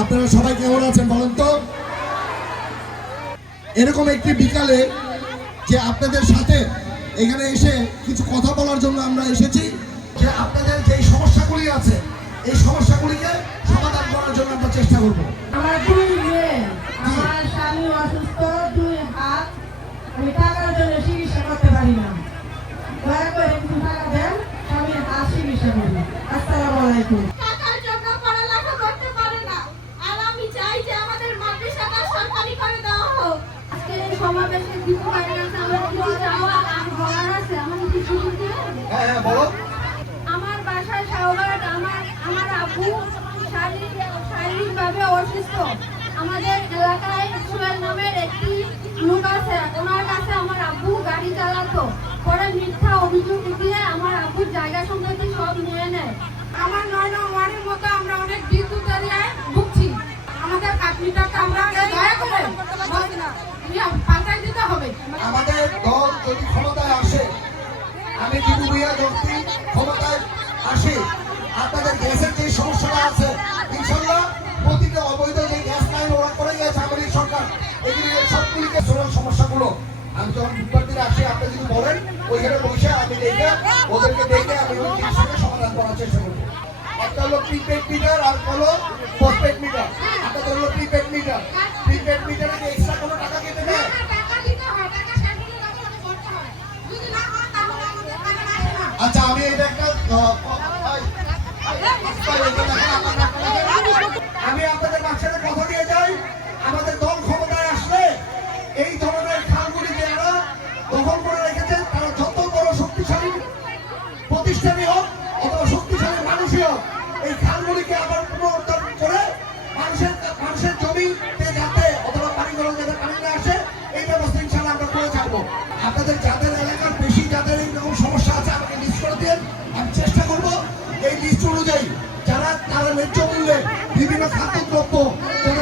আপনারা সবাই কেমন আছেন বলেন তো? এরকম একটি বিকালে যে আপনাদের সাথে এখানে এসে কিছু কথা বলার জন্য আমরা এসেছি যে আপনাদের যে সমস্যাগুলি আছে এই সমস্যাগুলিকে সমাধান করার জন্য আমরা চেষ্টা করব। অসুস্থ দুই হাত আমি টাকার জন্য আমার বাসায় শাহবাগ আমার আমার আব্বু শারীরিক শারীরিকভাবে অসুস্থ। আমাদের এলাকায় নামের একটি লোক আছে ওনার কাছে আমার আব্বু গাড়ি চালাতো। পরে মিথ্যা অভিযোগ দিয়ে আমার আব্বুর জায়গা সম্পত্তি সব নিয়ে নেয়। আমার নয় নয় ওয়ার্ডের মতো আমরা অনেক বিদ্যুৎ এরিয়ায় ভুগছি। আমাদের কাটলিটাকে আমরা দয়া করে পাল্টাই দিতে হবে। আমাদের দল যদি ক্ষমতায় আসে, আমি দিবু ভুইয়া যদি ক্ষমতায় আসি আপনাদের গ্যাসের যে সমস্যাটা আছে, ইনশাল্লাহ প্রতিটা অবৈধ যে গ্যাস লাইন ওরা করে গেছে আমাদের সরকার, এগুলি সবগুলিকে সোনার সমস্যাগুলো। আমি যখন বিদ্যার্থীরা আসি, আপনি যদি বলেন, ওইখানে বসে আমি দেখে, ওদেরকে দেখে আমি করার চেষ্টা করব। একটা হলো প্রিপেড মিটার আর হলো পোস্টপেড মিটার আপনাদের হলো প্রিপেড মিটার প্রিপেড মিটারে কি এক্সট্রা কোনো টাকা কেটে দেয়? টাকা দিতে হয় টাকা সার্টিফিকেট আমাদের করতে হয়। যদি না হয় তাহলে আমাদের এখানে আসে না। আচ্ছা আমি এটা একটা। আমি আপনাদের মাঝখানে কথা দিয়ে যাই। আমাদের দল ক্ষমতায় আসলে এই ধরনের খালগুলি যারা দখল করে রেখেছে। তারা যত বড় শক্তিশালী প্রতিষ্ঠানই মানুষের জমিতে যাতে অথবা পানিগুলো যাতে পানি না আসে, এই ব্যবস্থা ইনশাল্লাহ আমরা করে থাকব আপনাদের যাদের এলাকার বেশি যাদের এইরকম সমস্যা আছে, আমাকে লিস্ট করে দিন। আমি চেষ্টা করব এই লিস্ট অনুযায়ী যারা তারা ন্যায্য মূল্যে বিভিন্ন যারা